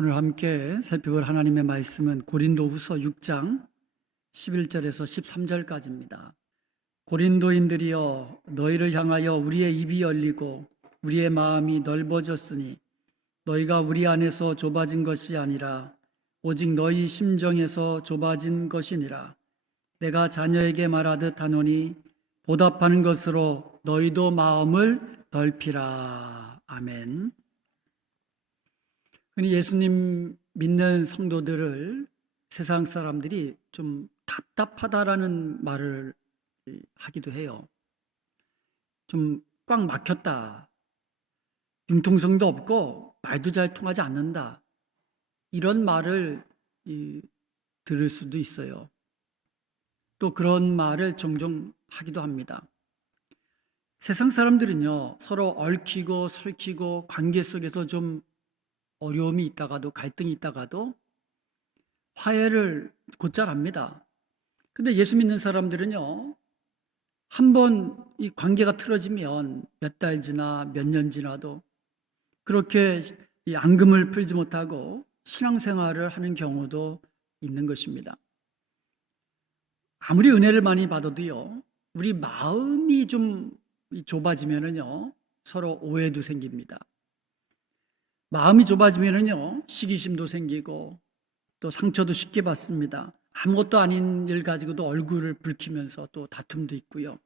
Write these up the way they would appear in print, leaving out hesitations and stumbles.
오늘 함께 살펴볼 하나님의 말씀은 고린도후서 6장 11절에서 13절까지입니다. 고린도인들이여, 너희를 향하여 우리의 입이 열리고 우리의 마음이 넓어졌으니 너희가 우리 안에서 좁아진 것이 아니라 오직 너희 심정에서 좁아진 것이니라. 내가 자녀에게 말하듯 하노니 보답하는 것으로 너희도 마음을 넓히라. 아멘. 흔히 예수님 믿는 성도들을 세상 사람들이 좀 답답하다라는 말을 하기도 해요. 좀 꽉 막혔다. 융통성도 없고 말도 잘 통하지 않는다. 이런 말을 들을 수도 있어요. 또 그런 말을 종종 하기도 합니다. 세상 사람들은요, 서로 얽히고 설키고 관계 속에서 좀 어려움이 있다가도 갈등이 있다가도 화해를 곧잘 합니다. 근데 예수 믿는 사람들은요, 한번 이 관계가 틀어지면 몇 달 지나 몇 년 지나도 그렇게 이 앙금을 풀지 못하고 신앙생활을 하는 경우도 있는 것입니다. 아무리 은혜를 많이 받아도요, 우리 마음이 좀 좁아지면은요, 서로 오해도 생깁니다. 마음이 좁아지면은요, 시기심도 생기고 또 상처도 쉽게 받습니다. 아무것도 아닌 일 가지고도 얼굴을 붉히면서 또 다툼도 있고요.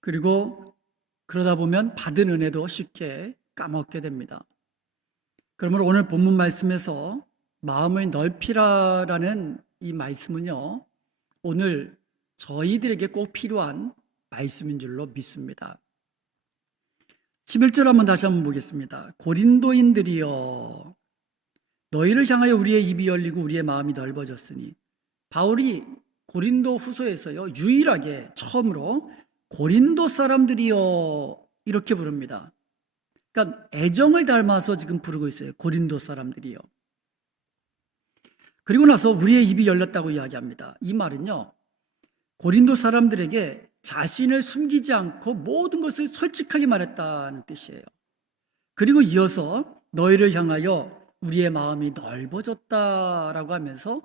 그리고 그러다 보면 받은 은혜도 쉽게 까먹게 됩니다. 그러므로 오늘 본문 말씀에서 마음을 넓히라라는 이 말씀은요, 오늘 저희들에게 꼭 필요한 말씀인 줄로 믿습니다. 11절 다시 한번 보겠습니다. 고린도인들이여, 너희를 향하여 우리의 입이 열리고 우리의 마음이 넓어졌으니. 바울이 고린도 후서에서요, 유일하게 처음으로 고린도 사람들이여 이렇게 부릅니다. 그러니까 애정을 닮아서 지금 부르고 있어요. 고린도 사람들이여. 그리고 나서 우리의 입이 열렸다고 이야기합니다. 이 말은요, 고린도 사람들에게 자신을 숨기지 않고 모든 것을 솔직하게 말했다는 뜻이에요. 그리고 이어서 너희를 향하여 우리의 마음이 넓어졌다라고 하면서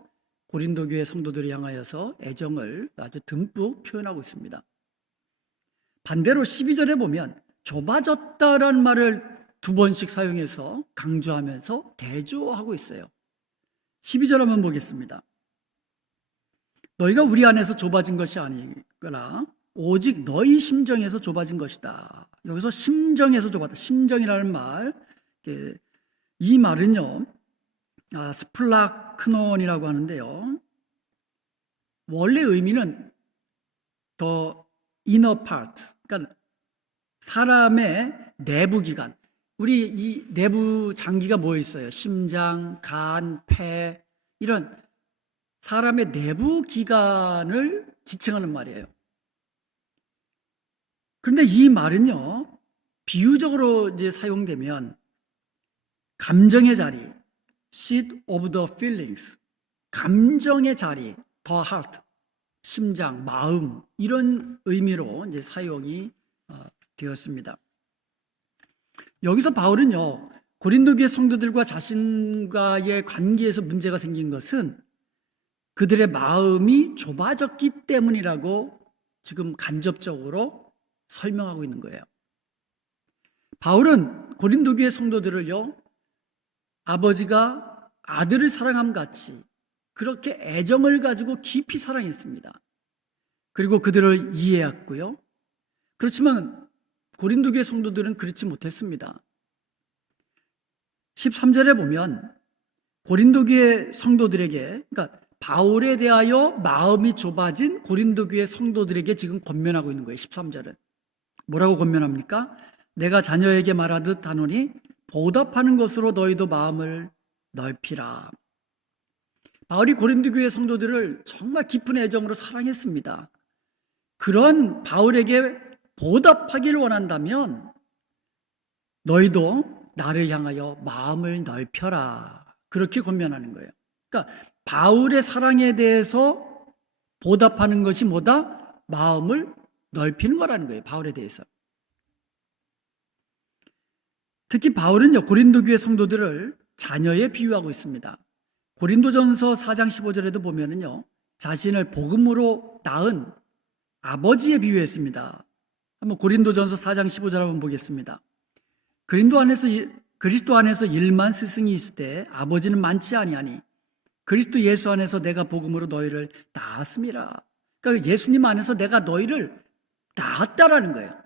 고린도 교회 성도들을 향하여서 애정을 아주 듬뿍 표현하고 있습니다. 반대로 12절에 보면 좁아졌다라는 말을 두 번씩 사용해서 강조하면서 대조하고 있어요. 12절 한번 보겠습니다. 너희가 우리 안에서 좁아진 것이 아니거나 오직 너희 심정에서 좁아진 것이다. 여기서 심정에서 좁았다. 심정이라는 말, 이 말은요, 스플라크논이라고 하는데요, 원래 의미는 the inner part, 그러니까 사람의 내부 기관. 우리 이 내부 장기가 뭐 있어요? 심장, 간, 폐, 이런 사람의 내부 기관을 지칭하는 말이에요. 그런데 이 말은요, 비유적으로 이제 사용되면 감정의 자리, seat of the feelings, 감정의 자리, the heart, 심장, 마음, 이런 의미로 이제 사용이 되었습니다. 여기서 바울은요, 고린도 교회 성도들과 자신과의 관계에서 문제가 생긴 것은 그들의 마음이 좁아졌기 때문이라고 지금 간접적으로 설명하고 있는 거예요. 바울은 고린도 교회 성도들을요, 아버지가 아들을 사랑함 같이 그렇게 애정을 가지고 깊이 사랑했습니다. 그리고 그들을 이해했고요. 그렇지만 고린도 교회 성도들은 그렇지 못했습니다. 13절에 보면 고린도 교회 성도들에게, 그러니까 바울에 대하여 마음이 좁아진 고린도 교회 성도들에게 지금 권면하고 있는 거예요. 13절은 뭐라고 권면합니까? 내가 자녀에게 말하듯 하노니 보답하는 것으로 너희도 마음을 넓히라. 바울이 고린도 교회 성도들을 정말 깊은 애정으로 사랑했습니다. 그런 바울에게 보답하기를 원한다면 너희도 나를 향하여 마음을 넓혀라. 그렇게 권면하는 거예요. 그러니까 바울의 사랑에 대해서 보답하는 것이 뭐다? 마음을 넓히는 거라는 거예요. 바울에 대해서. 특히 바울은요, 고린도 교회 성도들을 자녀에 비유하고 있습니다. 고린도전서 4장 15절에도 보면은요, 자신을 복음으로 낳은 아버지에 비유했습니다. 한번 고린도전서 4장 15절 한번 보겠습니다. 그리스도 안에서 일만 스승이 있을 때 아버지는 많지 아니하니 그리스도 예수 안에서 내가 복음으로 너희를 낳았음이라. 그러니까 예수님 안에서 내가 너희를 낳았다라는 거예요.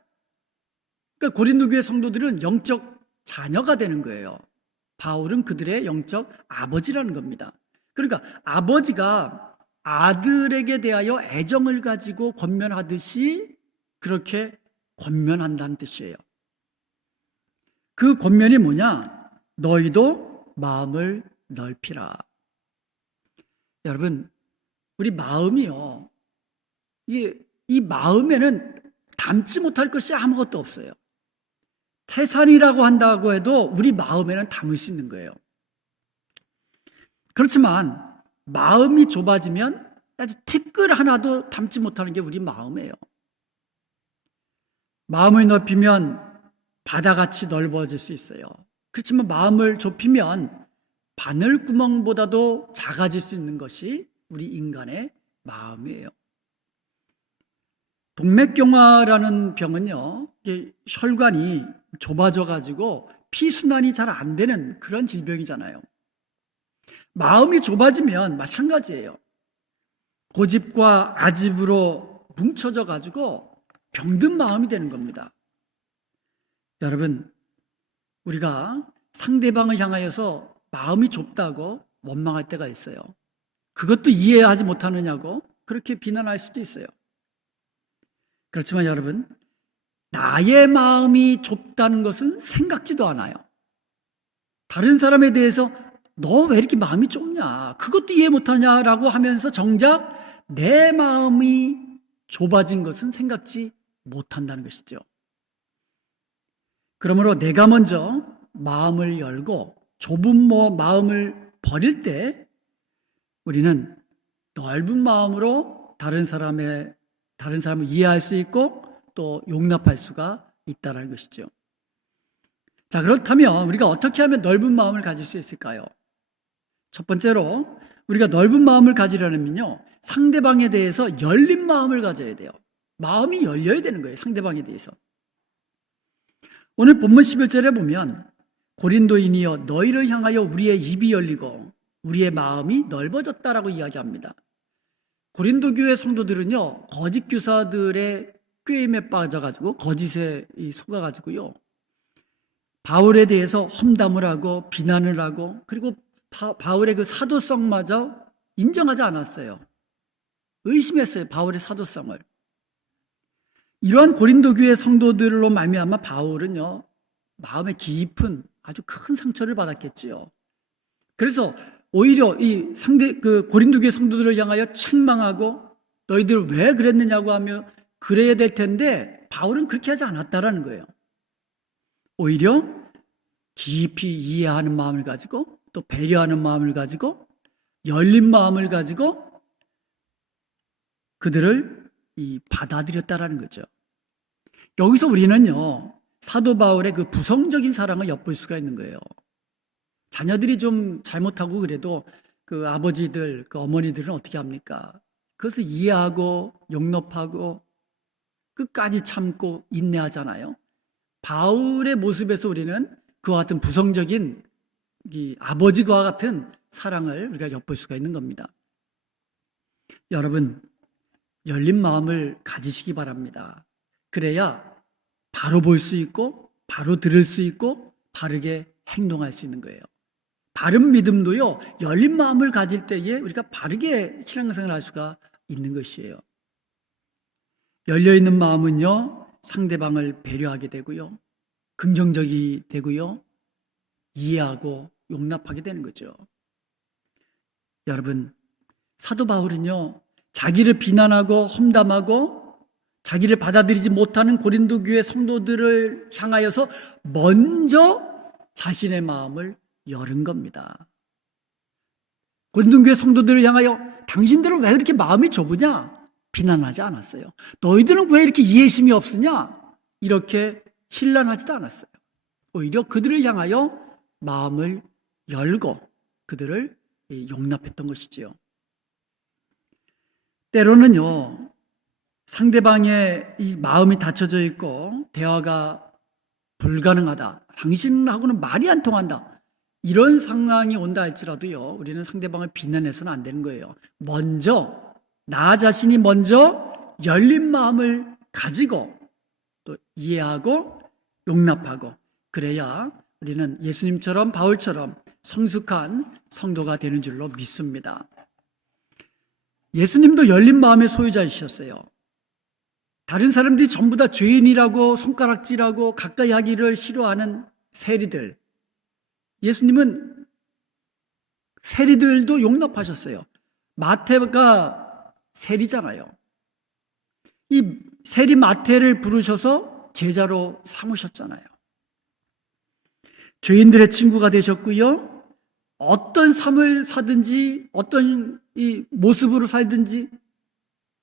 그러니까 고린도 교회 성도들은 영적 자녀가 되는 거예요. 바울은 그들의 영적 아버지라는 겁니다. 그러니까 아버지가 아들에게 대하여 애정을 가지고 권면하듯이 그렇게 권면한다는 뜻이에요. 그 권면이 뭐냐? 너희도 마음을 넓히라. 여러분, 우리 마음이요, 이 마음에는 담지 못할 것이 아무것도 없어요. 태산이라고 한다고 해도 우리 마음에는 담을 수 있는 거예요. 그렇지만 마음이 좁아지면 아주 티끌 하나도 담지 못하는 게 우리 마음이에요. 마음을 넓히면 바다같이 넓어질 수 있어요. 그렇지만 마음을 좁히면 바늘구멍보다도 작아질 수 있는 것이 우리 인간의 마음이에요. 동맥경화라는 병은요, 혈관이 좁아져가지고 피순환이 잘 안 되는 그런 질병이잖아요. 마음이 좁아지면 마찬가지예요. 고집과 아집으로 뭉쳐져 가지고 병든 마음이 되는 겁니다. 여러분, 우리가 상대방을 향하여서 마음이 좁다고 원망할 때가 있어요. 그것도 이해하지 못하느냐고 그렇게 비난할 수도 있어요. 그렇지만 여러분, 나의 마음이 좁다는 것은 생각지도 않아요. 다른 사람에 대해서 너 왜 이렇게 마음이 좁냐, 그것도 이해 못하냐라고 하면서 정작 내 마음이 좁아진 것은 생각지 못한다는 것이죠. 그러므로 내가 먼저 마음을 열고 좁은 마음을 버릴 때 우리는 넓은 마음으로 다른 사람을 이해할 수 있고 또 용납할 수가 있다는 것이죠. 자, 그렇다면 우리가 어떻게 하면 넓은 마음을 가질 수 있을까요? 첫 번째로 우리가 넓은 마음을 가지려면요, 상대방에 대해서 열린 마음을 가져야 돼요. 마음이 열려야 되는 거예요, 상대방에 대해서. 오늘 본문 11절에 보면 고린도인이여 너희를 향하여 우리의 입이 열리고 우리의 마음이 넓어졌다라고 이야기합니다. 고린도 교회 성도들은요, 거짓 교사들의 꾀임에 빠져가지고 거짓에 속아가지고요, 바울에 대해서 험담을 하고 비난을 하고, 그리고 바울의 그 사도성마저 인정하지 않았어요. 의심했어요, 바울의 사도성을. 이러한 고린도 교회 성도들로 말미암아 바울은요, 마음에 깊은 아주 큰 상처를 받았겠지요. 그래서 오히려 고린도 교회 성도들을 향하여 책망하고 너희들 왜 그랬느냐고 하며 그래야 될 텐데 바울은 그렇게 하지 않았다라는 거예요. 오히려 깊이 이해하는 마음을 가지고 또 배려하는 마음을 가지고 열린 마음을 가지고 그들을 받아들였다라는 거죠. 여기서 우리는요, 사도 바울의 그 부성적인 사랑을 엿볼 수가 있는 거예요. 자녀들이 좀 잘못하고 그래도 그 아버지들, 그 어머니들은 어떻게 합니까? 그것을 이해하고 용납하고 끝까지 참고 인내하잖아요. 바울의 모습에서 우리는 그와 같은 부성적인 이 아버지와 같은 사랑을 우리가 엿볼 수가 있는 겁니다. 여러분, 열린 마음을 가지시기 바랍니다. 그래야 바로 볼 수 있고 바로 들을 수 있고 바르게 행동할 수 있는 거예요. 바른 믿음도요, 열린 마음을 가질 때에 우리가 바르게 신앙생활을 할 수가 있는 것이에요. 열려있는 마음은요, 상대방을 배려하게 되고요, 긍정적이 되고요, 이해하고 용납하게 되는 거죠. 여러분, 사도 바울은요, 자기를 비난하고 험담하고 자기를 받아들이지 못하는 고린도 교회 성도들을 향하여서 먼저 자신의 마음을 열은 겁니다. 고린도 교회 성도들을 향하여 당신들은 왜 그렇게 마음이 좁으냐? 비난하지 않았어요. 너희들은 왜 이렇게 이해심이 없으냐? 이렇게 힐난하지도 않았어요. 오히려 그들을 향하여 마음을 열고 그들을 용납했던 것이지요. 때로는요, 상대방의 이 마음이 닫혀져 있고 대화가 불가능하다, 당신하고는 말이 안 통한다, 이런 상황이 온다 할지라도요, 우리는 상대방을 비난해서는 안 되는 거예요. 먼저 나 자신이 먼저 열린 마음을 가지고 또 이해하고 용납하고, 그래야 우리는 예수님처럼 바울처럼 성숙한 성도가 되는 줄로 믿습니다. 예수님도 열린 마음의 소유자이셨어요. 다른 사람들이 전부 다 죄인이라고 손가락질하고 가까이 하기를 싫어하는 세리들, 예수님은 세리들도 용납하셨어요. 마태가 세리잖아요. 이 세리 마태를 부르셔서 제자로 삼으셨잖아요. 죄인들의 친구가 되셨고요, 어떤 삶을 사든지 어떤 이 모습으로 살든지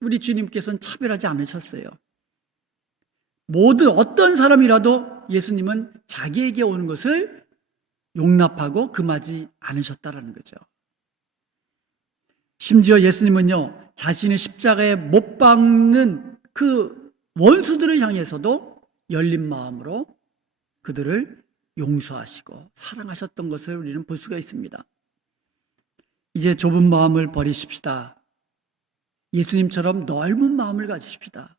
우리 주님께서는 차별하지 않으셨어요. 모든 어떤 사람이라도 예수님은 자기에게 오는 것을 용납하고 금하지 않으셨다라는 거죠. 심지어 예수님은요, 자신의 십자가에 못 박는 그 원수들을 향해서도 열린 마음으로 그들을 용서하시고 사랑하셨던 것을 우리는 볼 수가 있습니다. 이제 좁은 마음을 버리십시다. 예수님처럼 넓은 마음을 가지십시다.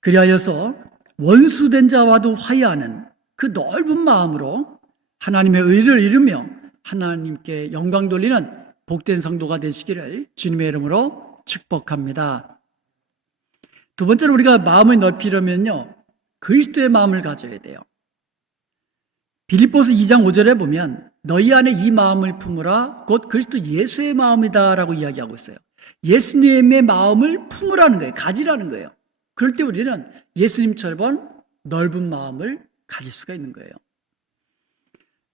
그리하여서 원수된 자와도 화해하는 그 넓은 마음으로 하나님의 의를 이루며 하나님께 영광 돌리는 복된 성도가 되시기를 주님의 이름으로 축복합니다. 두 번째로 우리가 마음을 넓히려면요, 그리스도의 마음을 가져야 돼요. 빌립보서 2장 5절에 보면 너희 안에 이 마음을 품으라 곧 그리스도 예수의 마음이다 라고 이야기하고 있어요. 예수님의 마음을 품으라는 거예요. 가지라는 거예요. 그럴 때 우리는 예수님처럼 넓은 마음을 가질 수가 있는 거예요.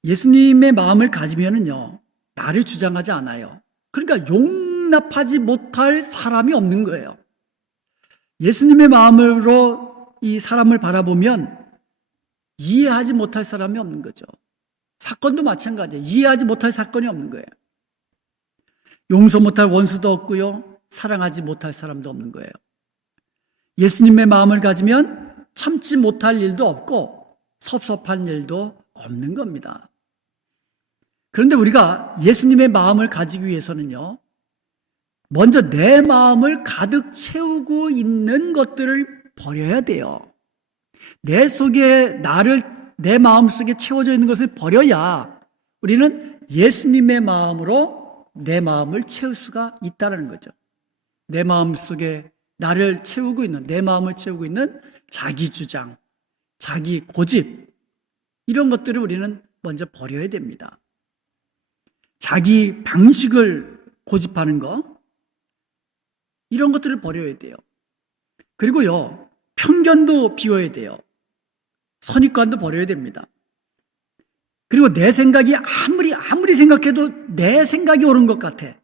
예수님의 마음을 가지면은요, 나를 주장하지 않아요. 그러니까 용납하지 못할 사람이 없는 거예요. 예수님의 마음으로 이 사람을 바라보면 이해하지 못할 사람이 없는 거죠. 사건도 마찬가지예요. 이해하지 못할 사건이 없는 거예요. 용서 못할 원수도 없고요, 사랑하지 못할 사람도 없는 거예요. 예수님의 마음을 가지면 참지 못할 일도 없고 섭섭한 일도 없는 겁니다. 그런데 우리가 예수님의 마음을 가지기 위해서는요, 먼저 내 마음을 가득 채우고 있는 것들을 버려야 돼요. 내 속에 내 마음 속에 채워져 있는 것을 버려야 우리는 예수님의 마음으로 내 마음을 채울 수가 있다는 거죠. 내 마음 속에 나를 채우고 있는, 내 마음을 채우고 있는 자기 주장, 자기 고집, 이런 것들을 우리는 먼저 버려야 됩니다. 자기 방식을 고집하는 거, 이런 것들을 버려야 돼요. 그리고요, 편견도 비워야 돼요. 선입관도 버려야 됩니다. 그리고 내 생각이 아무리 생각해도 내 생각이 옳은 것 같아.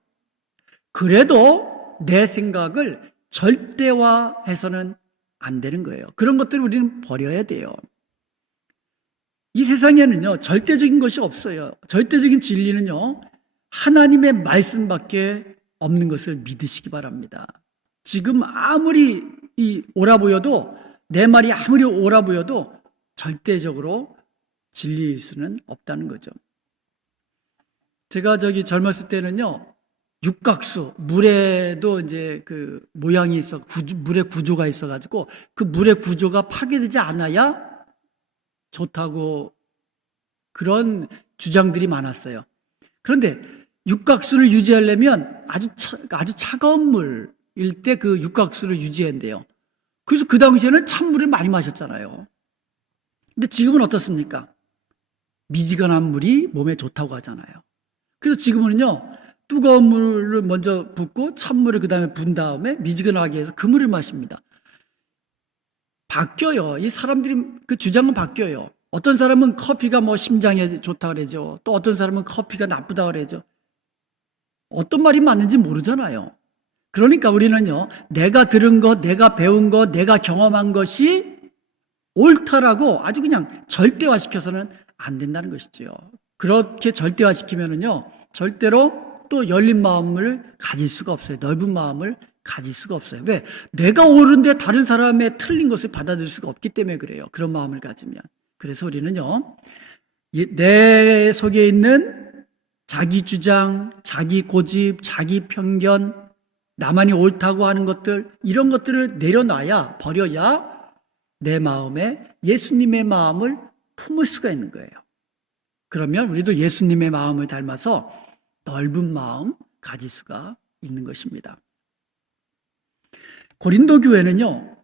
그래도 내 생각을 절대화해서는 안 되는 거예요. 그런 것들을 우리는 버려야 돼요. 이 세상에는요, 절대적인 것이 없어요. 절대적인 진리는요, 하나님의 말씀밖에 없는 것을 믿으시기 바랍니다. 지금 아무리 옳아 보여도, 내 말이 아무리 옳아 보여도 절대적으로 진리일 수는 없다는 거죠. 제가 젊었을 때는요, 육각수, 물에도 이제 그 모양이 물의 구조가 있어가지고 그 물의 구조가 파괴되지 않아야 좋다고 그런 주장들이 많았어요. 그런데 육각수를 유지하려면 아주 차가운 물일 때 그 육각수를 유지한대요. 그래서 그 당시에는 찬물을 많이 마셨잖아요. 근데 지금은 어떻습니까? 미지근한 물이 몸에 좋다고 하잖아요. 그래서 지금은요, 뜨거운 물을 먼저 붓고 찬물을 그 다음에 분 다음에 미지근하게 해서 그 물을 마십니다. 바뀌어요. 이 사람들이 그 주장은 바뀌어요. 어떤 사람은 커피가 심장에 좋다 그러죠. 또 어떤 사람은 커피가 나쁘다 그러죠. 어떤 말이 맞는지 모르잖아요. 그러니까 우리는요, 내가 들은 것, 내가 배운 것, 내가 경험한 것이 옳다라고 아주 그냥 절대화시켜서는 안 된다는 것이죠. 그렇게 절대화시키면은요, 절대로 또 열린 마음을 가질 수가 없어요. 넓은 마음을 가질 수가 없어요. 왜? 내가 옳은데 다른 사람의 틀린 것을 받아들일 수가 없기 때문에 그래요. 그런 마음을 가지면. 그래서 우리는요, 내 속에 있는 자기 주장, 자기 고집, 자기 편견, 나만이 옳다고 하는 것들, 이런 것들을 내려놔야, 버려야 내 마음에 예수님의 마음을 품을 수가 있는 거예요. 그러면 우리도 예수님의 마음을 닮아서 넓은 마음 가질 수가 있는 것입니다. 고린도 교회는요,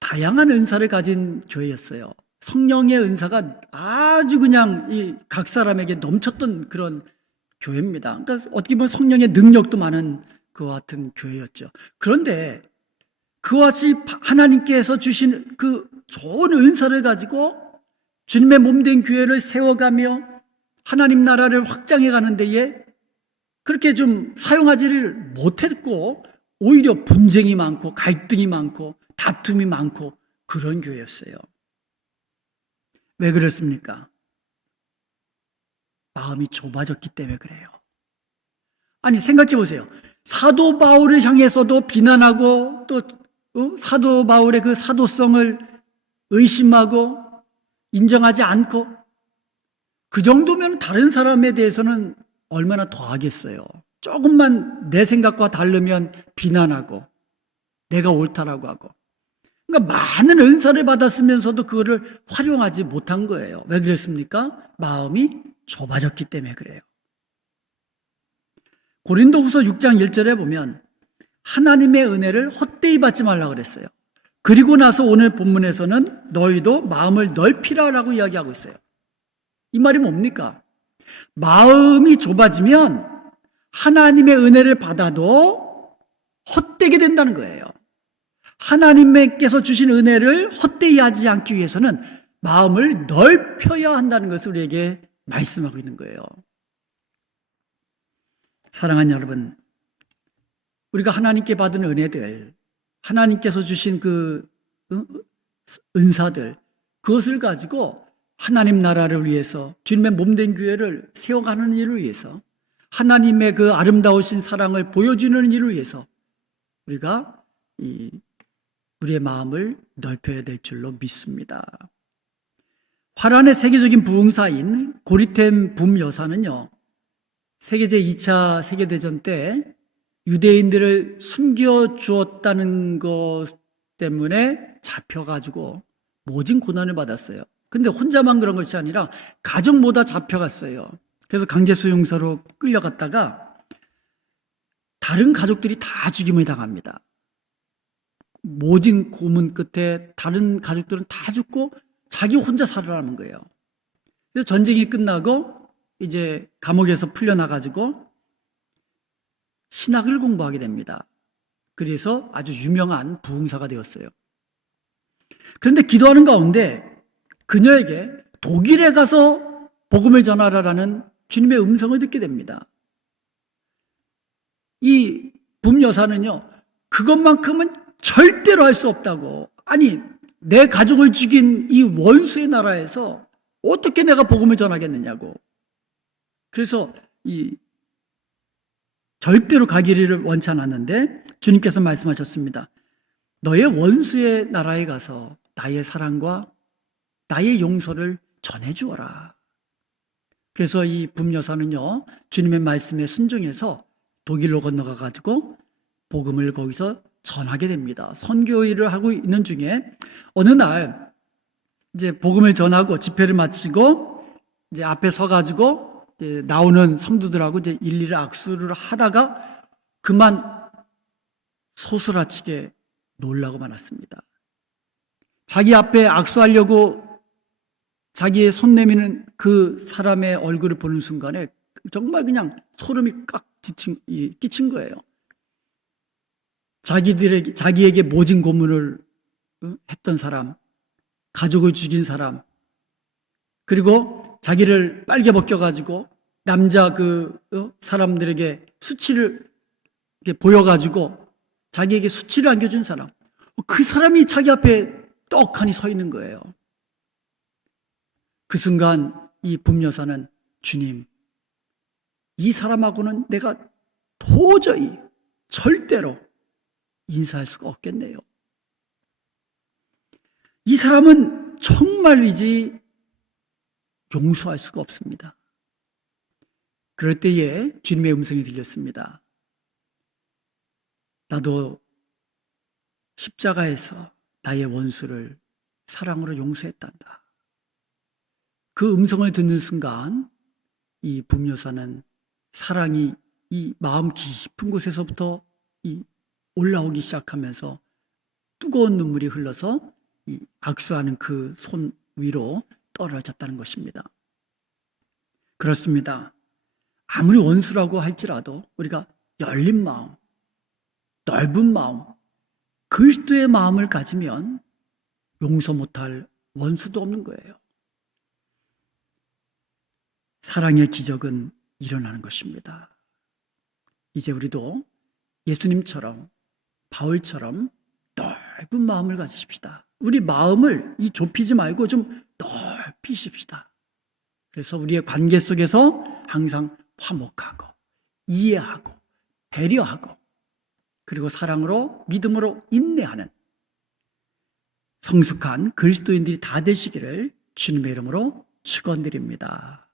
다양한 은사를 가진 교회였어요. 성령의 은사가 아주 그냥 각 사람에게 넘쳤던 그런 교회입니다. 그러니까 어떻게 보면 성령의 능력도 많은 그와 같은 교회였죠. 그런데 그와 같이 하나님께서 주신 그 좋은 은사를 가지고 주님의 몸된 교회를 세워가며 하나님 나라를 확장해 가는 데에 그렇게 좀 사용하지를 못했고 오히려 분쟁이 많고 갈등이 많고 다툼이 많고 그런 교회였어요. 왜 그렇습니까? 마음이 좁아졌기 때문에 그래요. 아니 생각해 보세요. 사도 바울을 향해서도 비난하고 또 사도 바울의 그 사도성을 의심하고 인정하지 않고 그 정도면 다른 사람에 대해서는 얼마나 더 하겠어요. 조금만 내 생각과 다르면 비난하고 내가 옳다라고 하고. 그러니까 많은 은사를 받았으면서도 그거를 활용하지 못한 거예요. 왜 그랬습니까? 마음이 좁아졌기 때문에 그래요. 고린도후서 6장 1절에 보면 하나님의 은혜를 헛되이 받지 말라고 그랬어요. 그리고 나서 오늘 본문에서는 너희도 마음을 넓히라라고 이야기하고 있어요. 이 말이 뭡니까? 마음이 좁아지면 하나님의 은혜를 받아도 헛되게 된다는 거예요. 하나님께서 주신 은혜를 헛되이 하지 않기 위해서는 마음을 넓혀야 한다는 것을 우리에게 말씀하고 있는 거예요. 사랑하는 여러분, 우리가 하나님께 받은 은혜들, 하나님께서 주신 그 은사들, 그것을 가지고 하나님 나라를 위해서 주님의 몸된 교회를 세워가는 일을 위해서 하나님의 그 아름다우신 사랑을 보여주는 일을 위해서 우리가 우리의 마음을 넓혀야 될 줄로 믿습니다. 화란의 세계적인 부흥사인 고리템 붐여사는요, 세계제 2차 세계대전 때 유대인들을 숨겨주었다는 것 때문에 잡혀가지고 모진 고난을 받았어요. 근데 혼자만 그런 것이 아니라 가족 모두 잡혀갔어요. 그래서 강제수용소로 끌려갔다가 다른 가족들이 다 죽임을 당합니다. 모진 고문 끝에 다른 가족들은 다 죽고 자기 혼자 살아남은 거예요. 그래서 전쟁이 끝나고 이제 감옥에서 풀려나가지고 신학을 공부하게 됩니다. 그래서 아주 유명한 부흥사가 되었어요. 그런데 기도하는 가운데 그녀에게 독일에 가서 복음을 전하라라는 주님의 음성을 듣게 됩니다. 이 붐여사는요, 그것만큼은 절대로 할 수 없다고. 아니, 내 가족을 죽인 이 원수의 나라에서 어떻게 내가 복음을 전하겠느냐고. 그래서 절대로 가기를 원치 않았는데 주님께서 말씀하셨습니다. 너의 원수의 나라에 가서 나의 사랑과 나의 용서를 전해주어라. 그래서 이 붐여사는요, 주님의 말씀에 순종해서 독일로 건너가가지고 복음을 거기서 전하게 됩니다. 선교 일을 하고 있는 중에 어느 날 이제 복음을 전하고 집회를 마치고 이제 앞에 서가지고 이제 나오는 성도들하고 이제 일일이 악수를 하다가 그만 소스라치게 놀라고 말았습니다. 자기 앞에 악수하려고 자기의 손 내미는 그 사람의 얼굴을 보는 순간에 정말 그냥 소름이 깍 끼친 거예요. 자기에게 모진 고문을 했던 사람, 가족을 죽인 사람, 그리고 자기를 빨개 벗겨가지고 남자 사람들에게 수치를 보여가지고 자기에게 수치를 안겨준 사람, 그 사람이 자기 앞에 떡하니 서 있는 거예요. 그 순간 이 붐여사는 주님, 이 사람하고는 내가 도저히 절대로 인사할 수가 없겠네요. 이 사람은 정말이지 용서할 수가 없습니다. 그럴 때에 주님의 음성이 들렸습니다. 나도 십자가에서 나의 원수를 사랑으로 용서했단다. 그 음성을 듣는 순간 이 분묘사는 사랑이 이 마음 깊은 곳에서부터 올라오기 시작하면서 뜨거운 눈물이 흘러서 이 악수하는 그 손 위로 떨어졌다는 것입니다. 그렇습니다. 아무리 원수라고 할지라도 우리가 열린 마음, 넓은 마음, 그리스도의 마음을 가지면 용서 못할 원수도 없는 거예요. 사랑의 기적은 일어나는 것입니다. 이제 우리도 예수님처럼 바울처럼 넓은 마음을 가지십시다. 우리 마음을 좁히지 말고 좀 넓히십시다. 그래서 우리의 관계 속에서 항상 화목하고 이해하고 배려하고 그리고 사랑으로 믿음으로 인내하는 성숙한 그리스도인들이 다 되시기를 주님의 이름으로 축원드립니다.